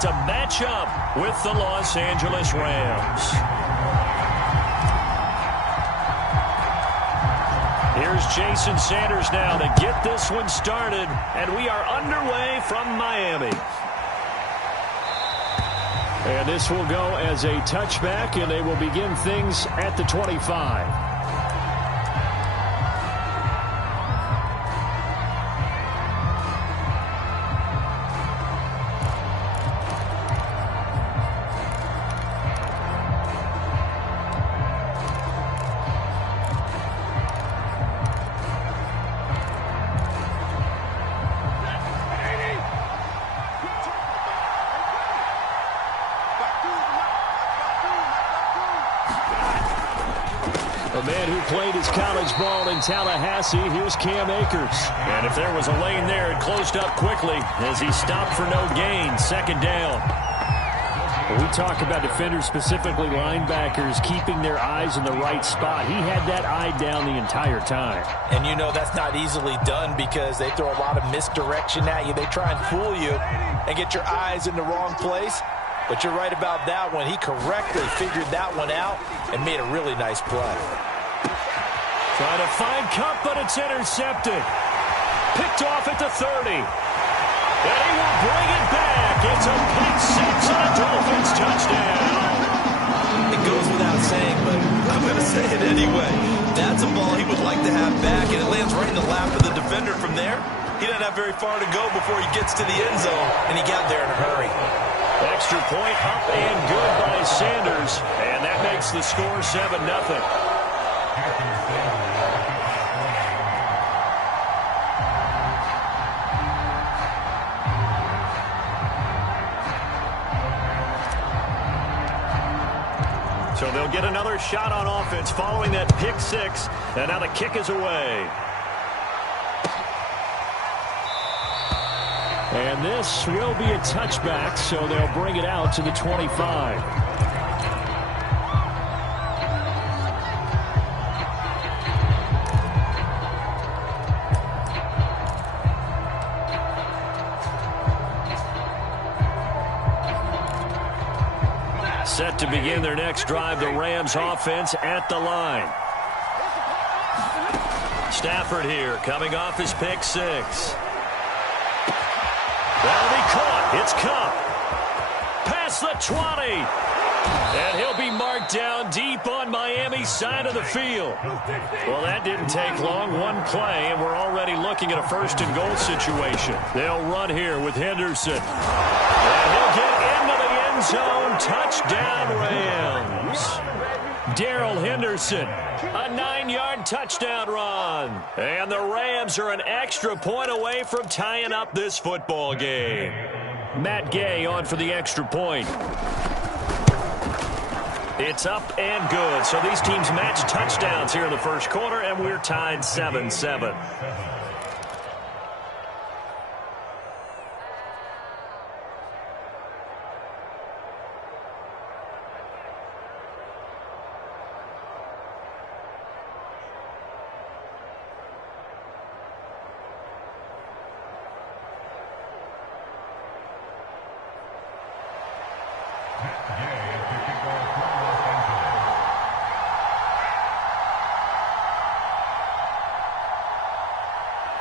to match up with the Los Angeles Rams. Here's Jason Sanders now to get this one started, and we are underway from Miami. And this will go as a touchback, and they will begin things at the 25. A man who played his college ball in Tallahassee, here's Cam Akers. And if there was a lane there, it closed up quickly as he stopped for no gain. Second down. When we talk about defenders, specifically linebackers, keeping their eyes in the right spot, he had that eye down the entire time. And you know that's not easily done because they throw a lot of misdirection at you. They try and fool you and get your eyes in the wrong place. But you're right about that one. He correctly figured that one out and made a really nice play. Trying to find Cup, but it's intercepted. Picked off at the 30. And he will bring it back. It's a pick six and a Dolphins touchdown. It goes without saying, but I'm going to say it anyway. That's a ball he would like to have back, and it lands right in the lap of the defender from there. He doesn't have very far to go before he gets to the end zone, and he got there in a hurry. Extra point up and good by Sanders, and that makes the score 7-0. So they'll get another shot on offense following that pick six, and now the kick is away. And this will be a touchback, so they'll bring it out to the 25. Set to begin their next drive, the Rams offense at the line. Stafford here, coming off his pick six. That'll be caught. It's Cup. Past the 20. And he'll be marked down deep on Miami's side of the field. Well, that didn't take long. One play, and we're already looking at a first-and-goal situation. They'll run here with Henderson. And he'll get into the end zone. Touchdown, Rams. Darrell Henderson, a 9-yard touchdown run. And the Rams are an extra point away from tying up this football game. Matt Gay on for the extra point. It's up and good. So these teams match touchdowns here in the first quarter, and we're tied 7-7.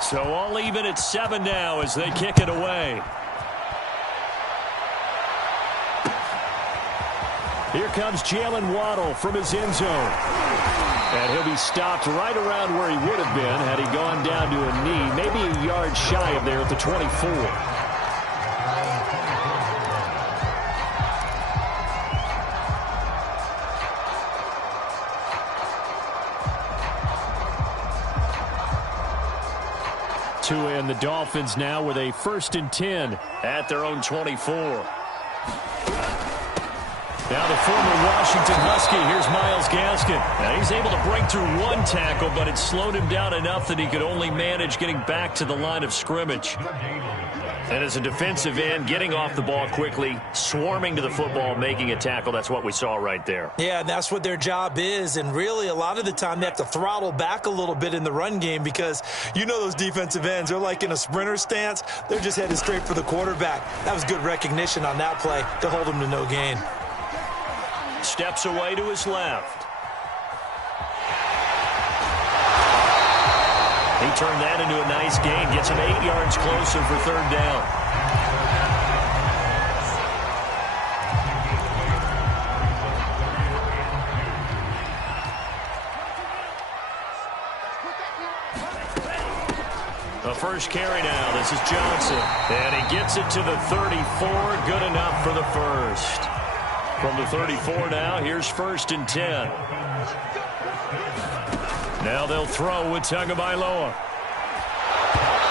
So all even at 7 now as they kick it away. Here comes Jalen Waddle from his end zone. And he'll be stopped right around where he would have been had he gone down to a knee, maybe a yard shy of there at the 24. And the Dolphins now with a 1st and 10 at their own 24. Now the former Washington Husky, here's Myles Gaskin. Now he's able to break through one tackle, but it slowed him down enough that he could only manage getting back to the line of scrimmage. And as a defensive end, getting off the ball quickly, swarming to the football, making a tackle, that's what we saw right there. Yeah, and that's what their job is. And really, a lot of the time, they have to throttle back a little bit in the run game because you know those defensive ends, they're like in a sprinter stance. They're just headed straight for the quarterback. That was good recognition on that play to hold him to no gain. Steps away to his left. He turned that into a nice gain. Gets him 8 yards closer for third down. The first carry now. This is Johnson. And he gets it to the 34. Good enough for the first. From the 34 now, here's 1st and 10. Now they'll throw with Tagovailoa.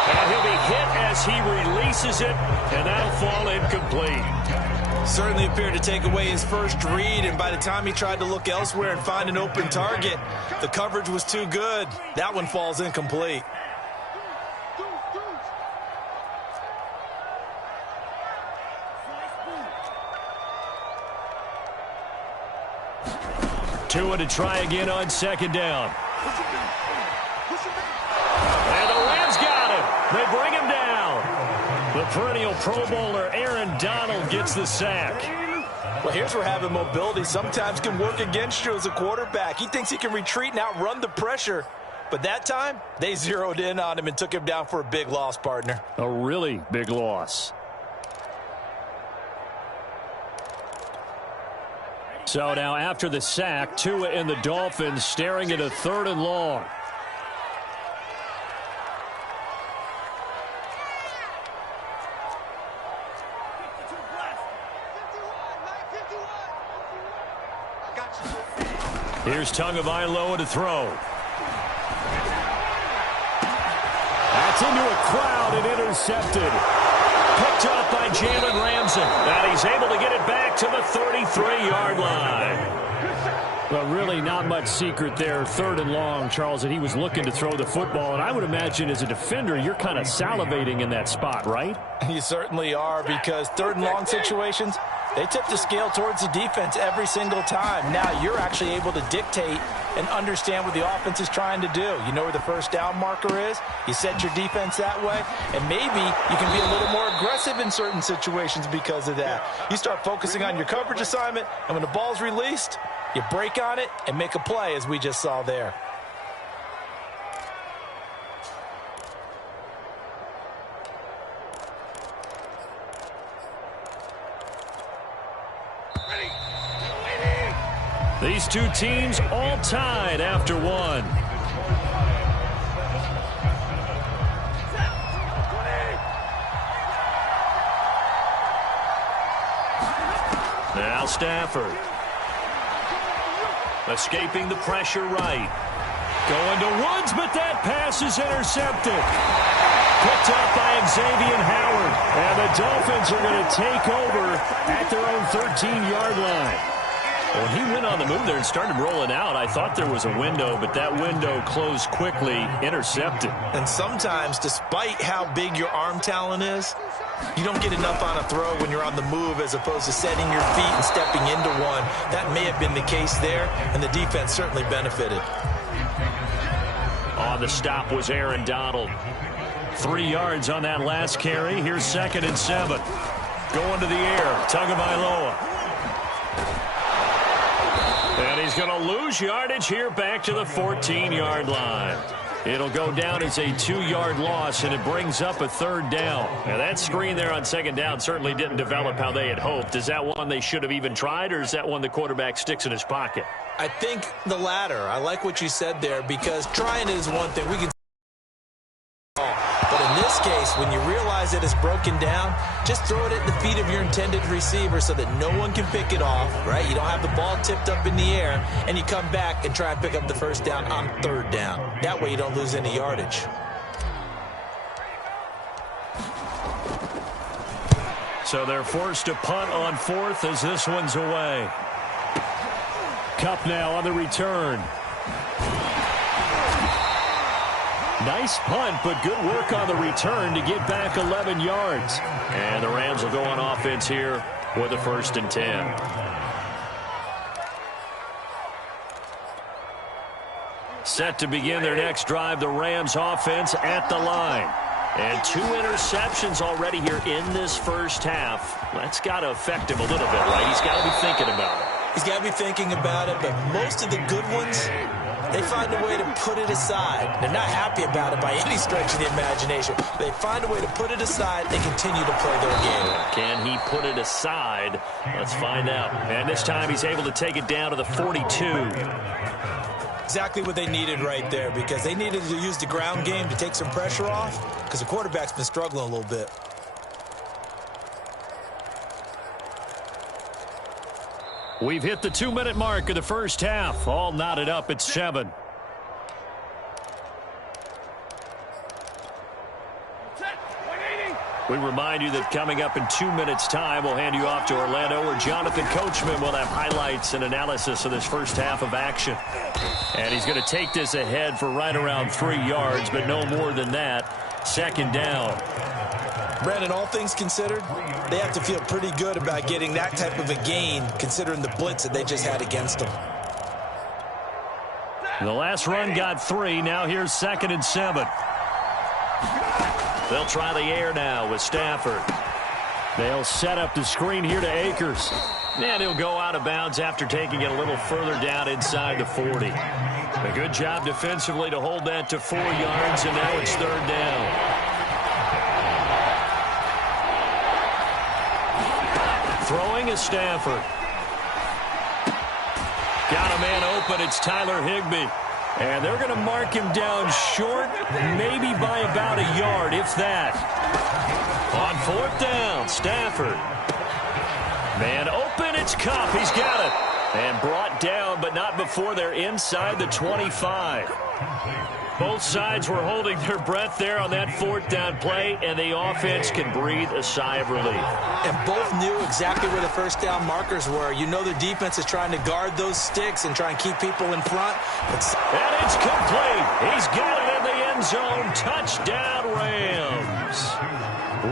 And he'll be hit as he releases it, and that'll fall incomplete. Certainly appeared to take away his first read, and by the time he tried to look elsewhere and find an open target, the coverage was too good. That one falls incomplete. Tua to try again on 2nd down. And the Rams got him. They bring him down. The perennial Pro Bowler Aaron Donald gets the sack. Well, here's where having mobility sometimes can work against you as a quarterback. He thinks he can retreat and outrun the pressure. But that time, they zeroed in on him and took him down for a big loss, partner. A really big loss. So now after the sack, Tua and the Dolphins staring at a 3rd and long. Here's Tagovailoa to throw. That's into a crowd and intercepted. Picked up by Jalen Ramsey. And he's able to get it back to the 33-yard line. Well, really not much secret there. 3rd and long, Charles, and he was looking to throw the football. And I would imagine as a defender, you're kind of salivating in that spot, right? You certainly are, because 3rd and long situations, they tip the scale towards the defense every single time. Now you're actually able to dictate and understand what the offense is trying to do. You know where the first down marker is. You set your defense that way, and maybe you can be a little more aggressive in certain situations because of that. You start focusing on your coverage assignment, and when the ball's released, you break on it and make a play, as we just saw there. These two teams all tied after one. Now Stafford. Escaping the pressure right. Going to Woods, but that pass is intercepted. Picked up by Xavier Howard. And the Dolphins are going to take over at their own 13-yard line. When he went on the move there and started rolling out, I thought there was a window, but that window closed quickly, intercepted. And sometimes, despite how big your arm talent is, you don't get enough on a throw when you're on the move as opposed to setting your feet and stepping into one. That may have been the case there, and the defense certainly benefited. On the stop was Aaron Donald. 3 yards on that last carry. Here's 2nd and 7. Going to the air, Tagovailoa. And he's going to lose yardage here back to the 14-yard line. It'll go down as a 2-yard loss, and it brings up a 3rd down. Now, that screen there on 2nd down certainly didn't develop how they had hoped. Is that one they should have even tried, or is that one the quarterback sticks in his pocket? I think the latter. I like what you said there, because trying it is one thing. We can. But in this case, when you realize that it's broken down, just throw it at the feet of your intended receiver so that no one can pick it off, right? You don't have the ball tipped up in the air, and you come back and try and pick up the 1st down on 3rd down. That way you don't lose any yardage. So they're forced to punt on fourth as this one's away. Kupp now on the return. Nice punt, but good work on the return to get back 11 yards. And the Rams will go on offense here with a 1st and 10. Set to begin their next drive, the Rams offense at the line. And 2 interceptions already here in this first half. That's got to affect him a little bit, right? He's got to be thinking about it. He's got to be thinking about it, but most of the good ones, they find a way to put it aside. They're not happy about it by any stretch of the imagination. They find a way to put it aside and continue to play their game. Can he put it aside? Let's find out. And this time he's able to take it down to the 42. Exactly what they needed right there, because they needed to use the ground game to take some pressure off, because the quarterback's been struggling a little bit. We've hit the 2-minute mark of the first half. All knotted up at 7. We remind you that coming up in 2 minutes' time, we'll hand you off to Orlando, where Jonathan Coachman will have highlights and analysis of this first half of action. And he's going to take this ahead for right around 3 yards, but no more than that. 2nd down. Brandon, all things considered, they have to feel pretty good about getting that type of a gain, considering the blitz that they just had against them. The last run got 3. Now here's 2nd and 7. They'll try the air now with Stafford. They'll set up the screen here to Akers. And he'll go out of bounds after taking it a little further down inside the 40. A good job defensively to hold that to 4 yards, and now it's 3rd down. Throwing is Stafford. Got a man open. It's Tyler Higbee. And they're going to mark him down short, maybe by about a yard, if that. On 4th down, Stafford. Man open, it's Kupp. He's got it. And brought down, but not before they're inside the 25. Both sides were holding their breath there on that 4th down play, and the offense can breathe a sigh of relief. And both knew exactly where the 1st down markers were. You know the defense is trying to guard those sticks and try and keep people in front. And it's complete. He's got it in the end zone. Touchdown, Rams.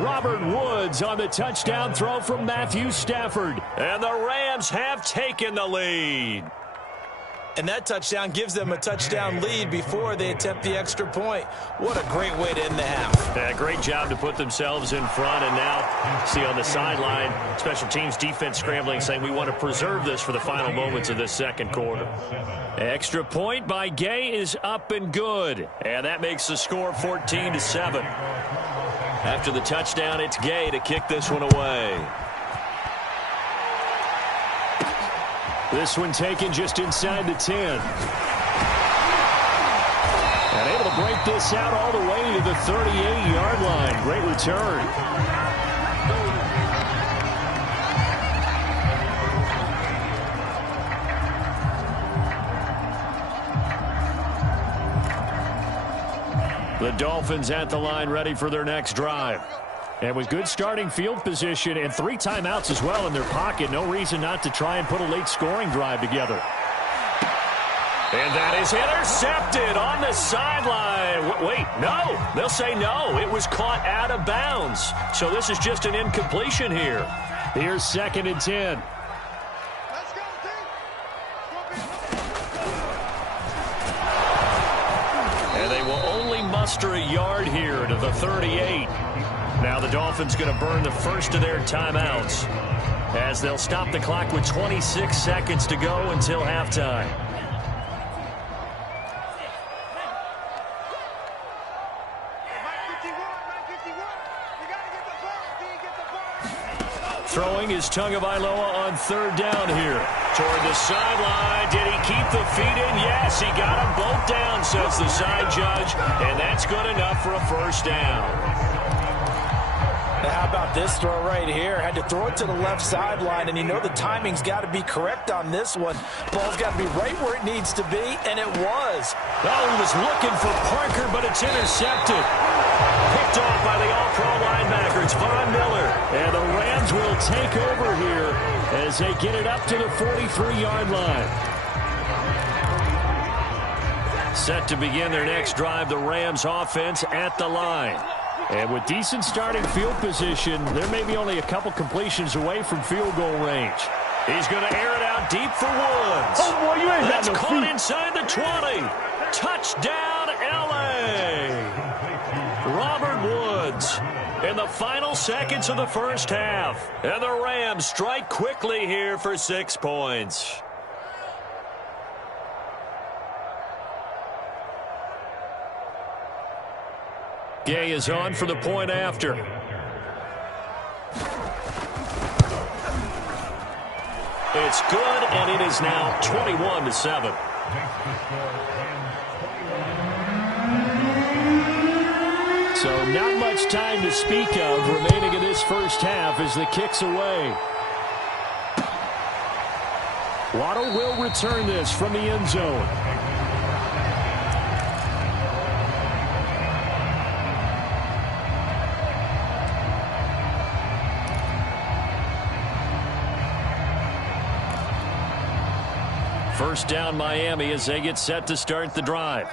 Robert Woods on the touchdown throw from Matthew Stafford. And the Rams have taken the lead. And that touchdown gives them a touchdown lead before they attempt the extra point. What a great way to end the half. Yeah, great job to put themselves in front. And now, see on the sideline, special teams defense scrambling, saying we want to preserve this for the final moments of this 2nd quarter. Extra point by Gay is up and good. And that makes the score 14-7. After the touchdown, it's Gay to kick this one away. This one taken just inside the 10. And able to break this out all the way to the 38-yard line. Great return. The Dolphins at the line, ready for their next drive. And with good starting field position and 3 timeouts as well in their pocket, no reason not to try and put a late scoring drive together. And that is intercepted on the sideline. Wait, no. They'll say no. It was caught out of bounds. So this is just an incompletion here. Here's 2nd and 10. And they will only muster a yard here to the 38. Now the Dolphins going to burn the first of their timeouts as they'll stop the clock with 26 seconds to go until halftime. Throwing is Tagovailoa on 3rd down here. Toward the sideline. Did he keep the feet in? Yes, he got them both down, says the side judge. And that's good enough for a 1st down. Now, how about this throw right here? Had to throw it to the left sideline, and you know the timing's got to be correct on this one. Ball's got to be right where it needs to be, and it was. Oh, he was looking for Parker, but it's intercepted. Picked Picked off by the All-Pro linebacker. It's Von Miller. And the Rams will take over here as they get it up to the 43-yard line. Set to begin their next drive, the Rams offense at the line. And with decent starting field position, there may be only a couple completions away from field goal range. He's going to air it out deep for Woods. Oh, boy, you ain't That's got no caught feet. inside the 20. Touchdown, L.A. Robert Woods in the final seconds of the first half. And the Rams strike quickly here for 6 points. Gay is on for the point after. It's good, and it is now 21-7. So not much time to speak of remaining in this first half as the kick's away. Waddle will return this from the end zone. First down, Miami, as they get set to start the drive.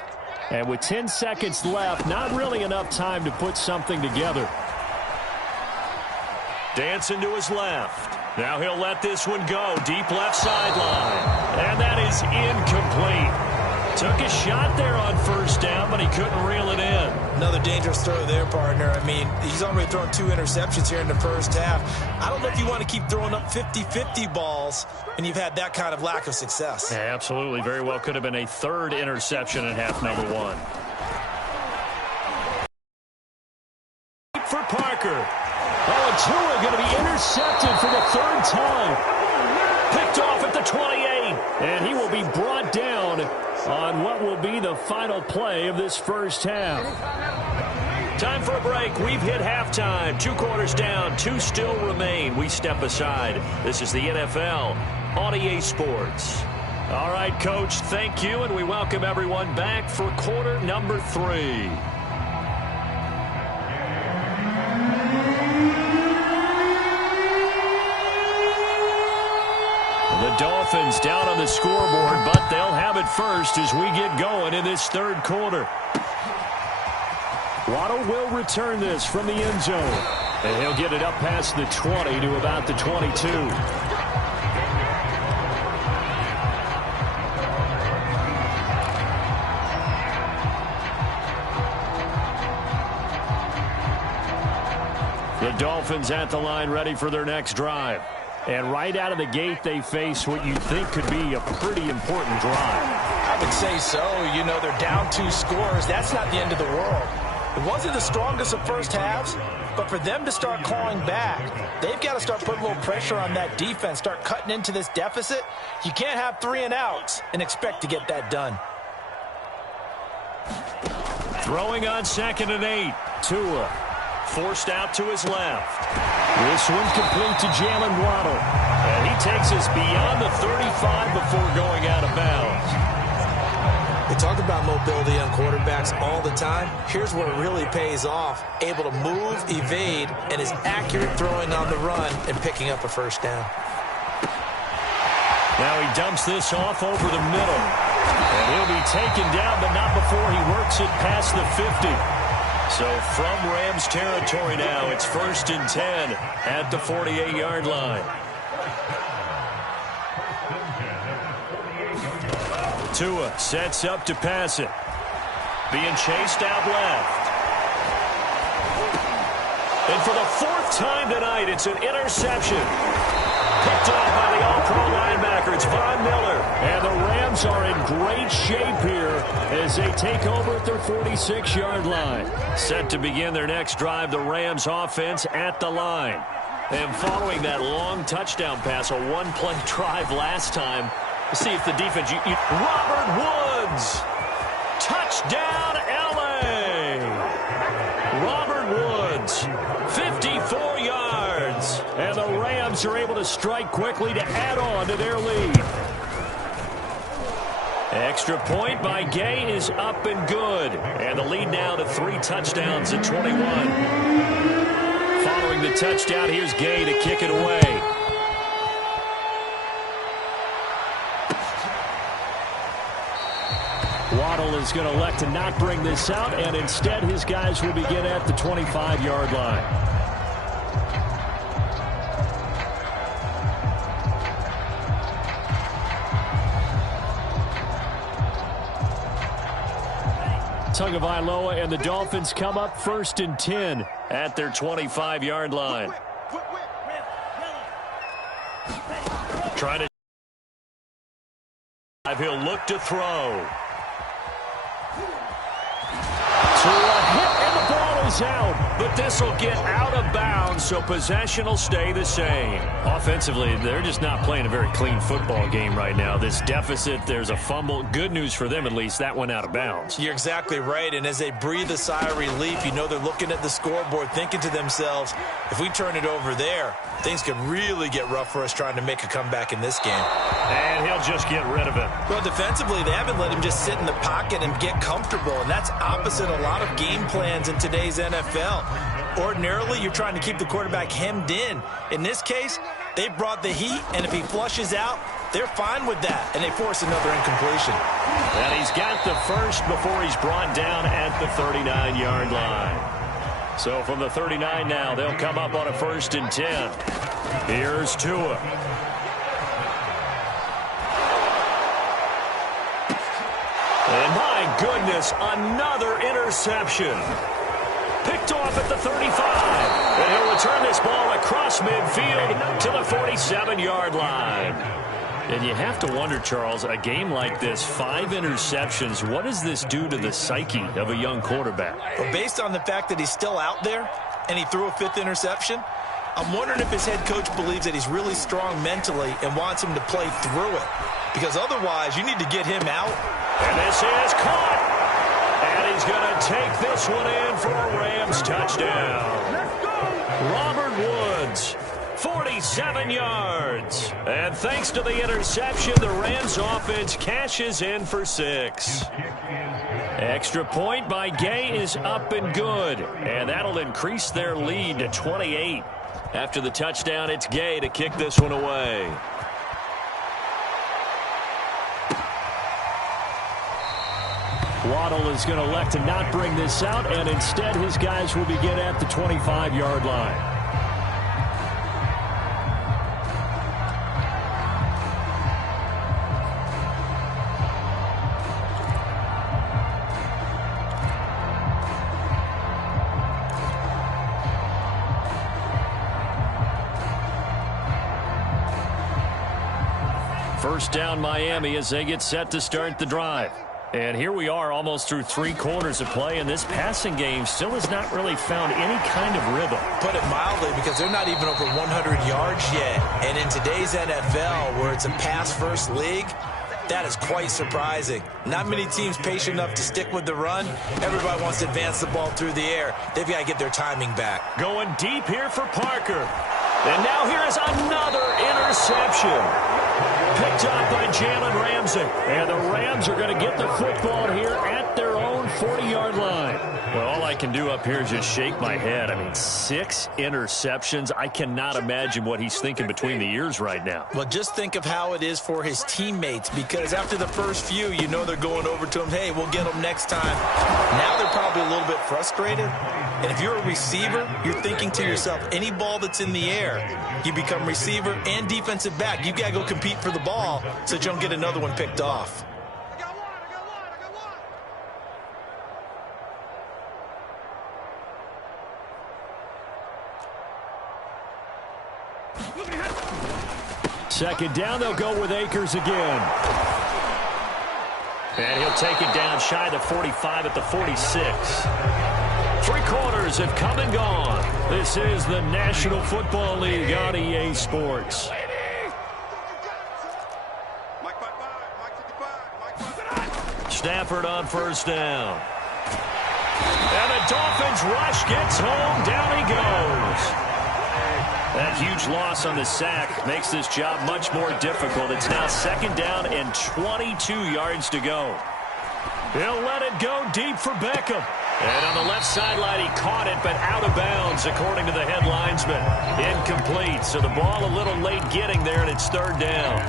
And with 10 seconds left, not really enough time to put something together. Dancing to his left. Now he'll let this one go. Deep left sideline. And that is incomplete. Took a shot there on first down, but he couldn't reel it in. Another dangerous throw there, partner. I mean, he's already thrown 2 interceptions here in the first half. I don't know if you want to keep throwing up 50-50 balls and you've had that kind of lack of success. Yeah, absolutely. Very well could have been a 3rd interception in half number 1. For Parker. Oh, and Tua going to be intercepted for the 3rd time. Picked off at the 28. And he will be brought down on what will be the final play of this first half. Time for a break. We've hit halftime. 2 quarters down. 2 still remain. We step aside. This is the NFL on EA Sports. All right, Coach, thank you, and we welcome everyone back for quarter number 3. The Dolphins down on the scoreboard, but they'll have it first as we get going in this 3rd quarter. Waddle will return this from the end zone. And he'll get it up past the 20 to about the 22. The Dolphins at the line ready for their next drive. And right out of the gate, they face what you think could be a pretty important drive. I would say so. You know, they're down 2 scores. That's not the end of the world. It wasn't the strongest of first halves, but for them to start clawing back, they've got to start putting a little pressure on that defense, start cutting into this deficit. You can't have 3 and outs and expect to get that done. Throwing on 2nd and 8. Tua forced out to his left. This one complete to Jalen Waddle. And he takes us beyond the 35 before going out of bounds. We talk about mobility on quarterbacks all the time. Here's where it really pays off. Able to move, evade, and is accurate throwing on the run and picking up a first down. Now he dumps this off over the middle. And he'll be taken down, but not before he works it past the 50. So from Rams territory now, it's 1st and 10 at the 48-yard line. Tua sets up to pass it. Being chased out left. And for the 4th time tonight, it's an interception. Picked off by the All-Pro linebacker. It's Von Miller. And the Rams are in great shape here as they take over at their 46-yard line. Set to begin their next drive, the Rams offense at the line. And following that long touchdown pass, a 1-play drive last time, let's see if the defense... Robert Woods! Touchdown, L.A.! Robert Woods, 54 yards. And the Rams are able to strike quickly to add on to their lead. Extra point by Gay is up and good. And the lead now to 3 touchdowns at 21. Following the touchdown, here's Gay to kick it away. Waddle is going to elect to not bring this out, and instead his guys will begin at the 25-yard line. Tagovailoa and the Dolphins come up 1st and 10 at their 25-yard line. Trying to he'll look to throw. To a hit, and the ball is out. But this will get out of bounds, so possession will stay the same. Offensively, they're just not playing a very clean football game right now. This deficit, there's a fumble. Good news for them, at least. That went out of bounds. You're exactly right, and as they breathe a sigh of relief, you know they're looking at the scoreboard, thinking to themselves, if we turn it over there, things could really get rough for us trying to make a comeback in this game. And he'll just get rid of it. Well, defensively, they haven't let him just sit in the pocket and get comfortable, and that's opposite a lot of game plans in today's NFL. Ordinarily, you're trying to keep the quarterback hemmed in. In this case, they brought the heat, and if he flushes out, they're fine with that, and they force another incompletion. And he's got the first before he's brought down at the 39-yard line. So from the 39 now, they'll come up on a 1st and 10. Here's Tua. And my goodness, another interception. Picked off at the 35. And he'll return this ball across midfield to the 47-yard line. And you have to wonder, Charles, a game like this, 5 interceptions, what does this do to the psyche of a young quarterback? Well, based on the fact that he's still out there and he threw a 5th interception, I'm wondering if his head coach believes that he's really strong mentally and wants him to play through it. Because otherwise, you need to get him out. And this is caught. And he's going to take this one in for a Rams touchdown. Robert Woods, 47 yards. And thanks to the interception, the Rams offense cashes in for 6. Extra point by Gay is up and good. And that'll increase their lead to 28. After the touchdown, it's Gay to kick this one away. Waddle is going to elect to not bring this out, and instead his guys will begin at the 25-yard line. First down Miami as they get set to start the drive. And here we are almost through 3 quarters of play, and this passing game still has not really found any kind of rhythm. Put it mildly, because they're not even over 100 yards yet. And in today's NFL, where it's a pass-first league, that is quite surprising. Not many teams patient enough to stick with the run. Everybody wants to advance the ball through the air. They've got to get their timing back. Going deep here for Parker. And now here is another interception. Picked up by Jalen Ramsey. And the Rams are going to get the football here at their own 40-yard line. Well, all I can do up here is just shake my head. I mean, 6 interceptions. I cannot imagine what he's thinking between the ears right now. Well, just think of how it is for his teammates, because after the first few, you know they're going over to him, hey, we'll get them next time. Now they're probably a little bit frustrated. And if you're a receiver, you're thinking to yourself, any ball that's in the air, you become receiver and defensive back. You've got to go compete for the ball so that you don't get another one picked off. Second down, they'll go with Akers again. And he'll take it down shy of the 45 at the 46. 3 quarters have come and gone. This is the National Football League on EA Sports. Stafford on first down. And the Dolphins rush gets home. Down he goes. That huge loss on the sack makes this job much more difficult. It's now 2nd down and 22 yards to go. He'll let it go deep for Beckham. And on the left sideline, he caught it, but out of bounds, according to the head linesman. Incomplete, so the ball a little late getting there, and it's 3rd down.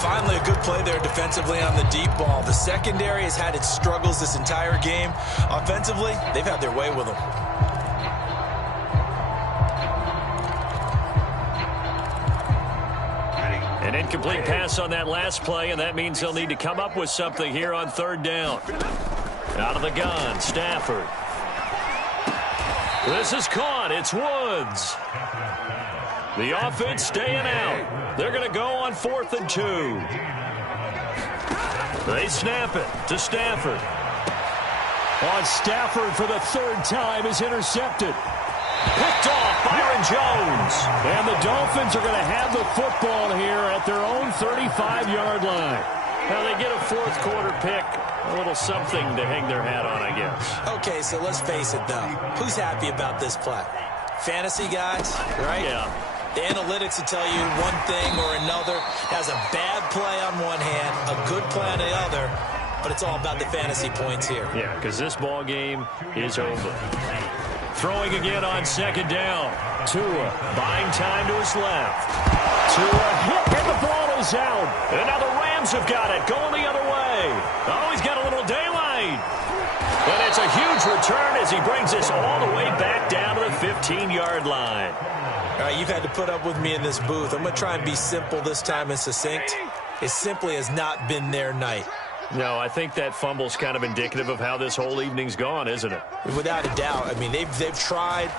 Finally, a good play there defensively on the deep ball. The secondary has had its struggles this entire game. Offensively, they've had their way with them. An incomplete pass on that last play, and that means they'll need to come up with something here on 3rd down. Out of the gun, Stafford. This is caught. It's Woods. The offense staying out. They're going to go on 4th and 2. They snap it to Stafford. On Stafford for the 3rd time is intercepted. Picked off Byron Jones. And the Dolphins are going to have the football here at their own 35-yard line. Now they get a 4th quarter pick. A little something to hang their hat on, I guess. Okay, so let's face it, though. Who's happy about this play? Fantasy guys, right? Yeah. The analytics will tell you one thing or another. Has a bad play on one hand, a good play on the other. But it's all about the fantasy points here. Yeah, because this ball game is over. Throwing again on 2nd down. Tua buying time to his left. Tua hit, and the ball is out. And now the Rams have got it, going the other way. Oh, he's got a little daylight. And it's a huge return as he brings this all the way back down to the 15-yard line. All right, you've had to put up with me in this booth. I'm going to try and be simple this time and succinct. It simply has not been their night. No, I think that fumble's kind of indicative of how this whole evening's gone, isn't it? Without a doubt. I mean, they've tried,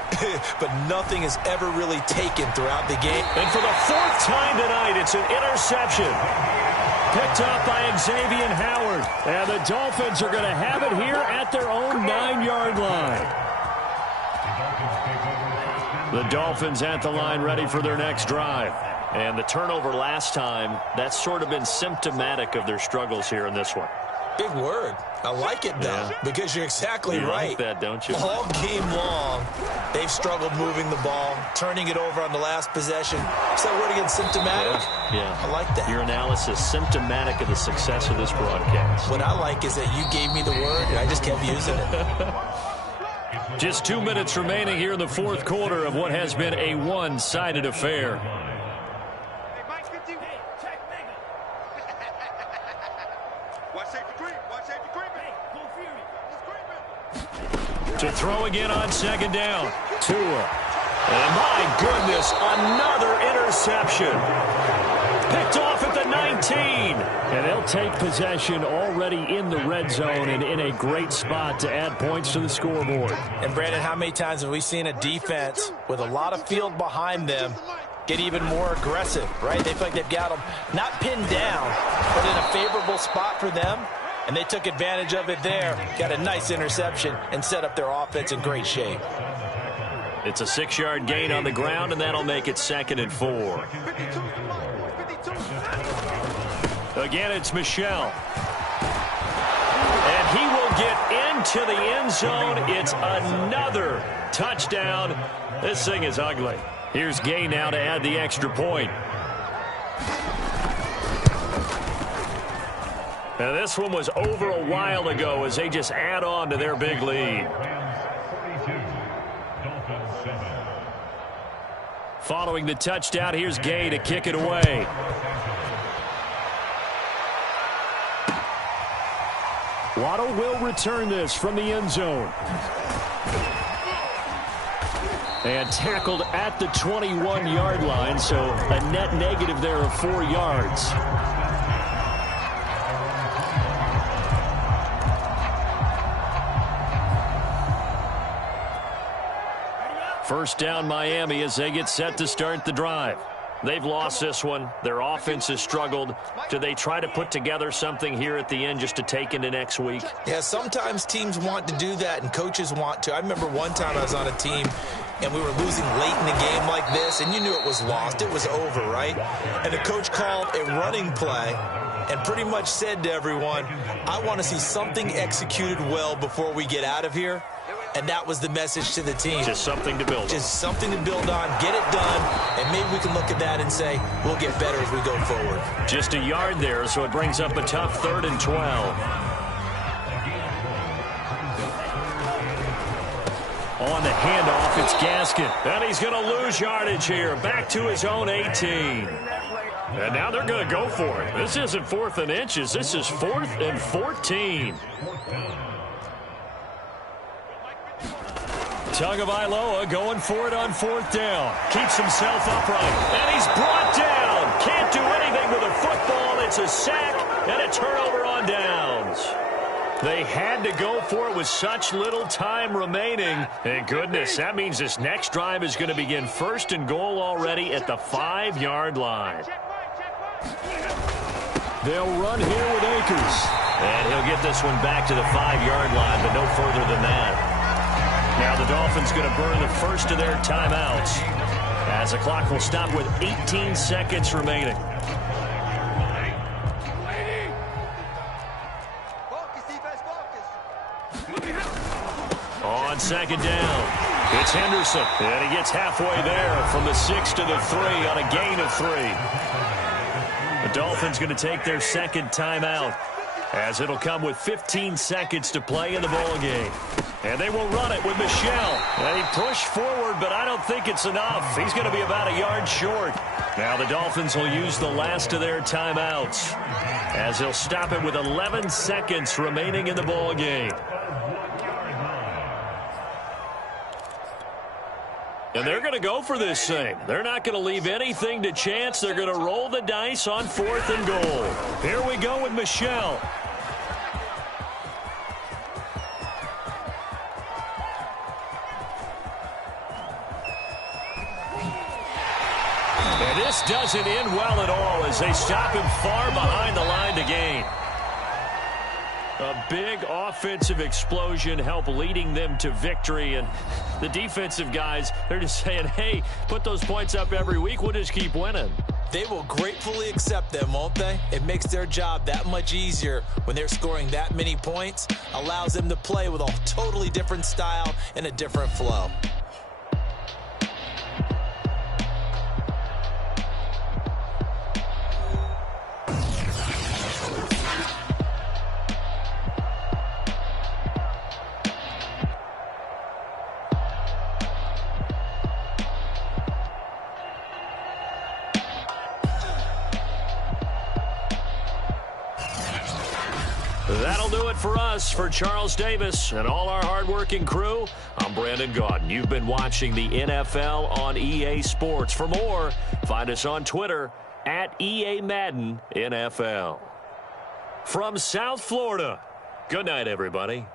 but nothing has ever really taken throughout the game. And for the 4th time tonight, it's an interception. Picked up by Xavier Howard. And the Dolphins are going to have it here at their own 9-yard line. The Dolphins at the line ready for their next drive. And the turnover last time, that's sort of been symptomatic of their struggles here in this one. Big word. I like it, though, because you're exactly right. You like that, don't you? All game long, they've struggled moving the ball, turning it over on the last possession. Is that word again, symptomatic? Yeah. I like that. Your analysis, symptomatic of the success of this broadcast. What I like is that you gave me the word, and I just kept using it. Just 2 minutes remaining here in the 4th quarter of what has been a one-sided affair. To throw again on 2nd down. Tua. And my goodness, another interception. Picked off at the 19. And they'll take possession already in the red zone and in a great spot to add points to the scoreboard. And Brandon, how many times have we seen a defense with a lot of field behind them get even more aggressive, right? They feel like they've got them not pinned down, but in a favorable spot for them. And they took advantage of it there. Got a nice interception and set up their offense in great shape. It's a 6-yard gain on the ground, and that'll make it 2nd and 4. Again, it's Michel. And he will get into the end zone. It's another touchdown. This thing is ugly. Here's Gay now to add the extra point. Now, this one was over a while ago as they just add on to their big lead. Following the touchdown, here's Gay to kick it away. Waddle will return this from the end zone. And tackled at the 21-yard line, so a net negative there of 4 yards. First down, Miami, as they get set to start the drive. They've lost this one. Their offense has struggled. Do they try to put together something here at the end just to take into next week? Yeah, sometimes teams want to do that and coaches want to. I remember one time I was on a team and we were losing late in the game like this, and you knew it was lost. It was over, right? And the coach called a running play and pretty much said to everyone, I want to see something executed well before we get out of here. and that was the message to the team. Just something to build on. Just something to build on, get it done, and maybe we can look at that and say, we'll get better as we go forward. Just a yard there, so it brings up a tough 3rd and 12. On the handoff, it's Gaskin. And he's going to lose yardage here. Back to his own 18. And now they're going to go for it. This isn't 4th and inches. This is 4th and 14. Tagovailoa going for it on 4th down. Keeps himself upright. And he's brought down. Can't do anything with a football. It's a sack and a turnover on downs. They had to go for it with such little time remaining. And goodness, that means this next drive is going to begin 1st and goal already at the 5-yard line. They'll run here with Akers. And he'll get this one back to the 5-yard line, but no further than that. Now the Dolphins going to burn the first of their timeouts as the clock will stop with 18 seconds remaining. On 2nd down, it's Henderson, and he gets halfway there from the 6 to the 3 on a gain of 3. The Dolphins going to take their 2nd timeout as it'll come with 15 seconds to play in the ball game. And they will run it with Michel. And he pushed forward, but I don't think it's enough. He's going to be about a yard short. Now the Dolphins will use the last of their timeouts as they'll stop it with 11 seconds remaining in the ball game. And they're going to go for this thing. They're not going to leave anything to chance. They're going to roll the dice on 4th and goal. Here we go with Michel. And this doesn't end well at all as they stop him far behind the line to gain. A big offensive explosion helped leading them to victory. And the defensive guys, they're just saying, hey, put those points up every week. We'll just keep winning. They will gratefully accept them, won't they? It makes their job that much easier when they're scoring that many points. Allows them to play with a totally different style and a different flow. That'll do it for us. For Charles Davis and all our hardworking crew, I'm Brandon Gaudin. You've been watching the NFL on EA Sports. For more, find us on Twitter at EA Madden NFL. From South Florida, good night, everybody.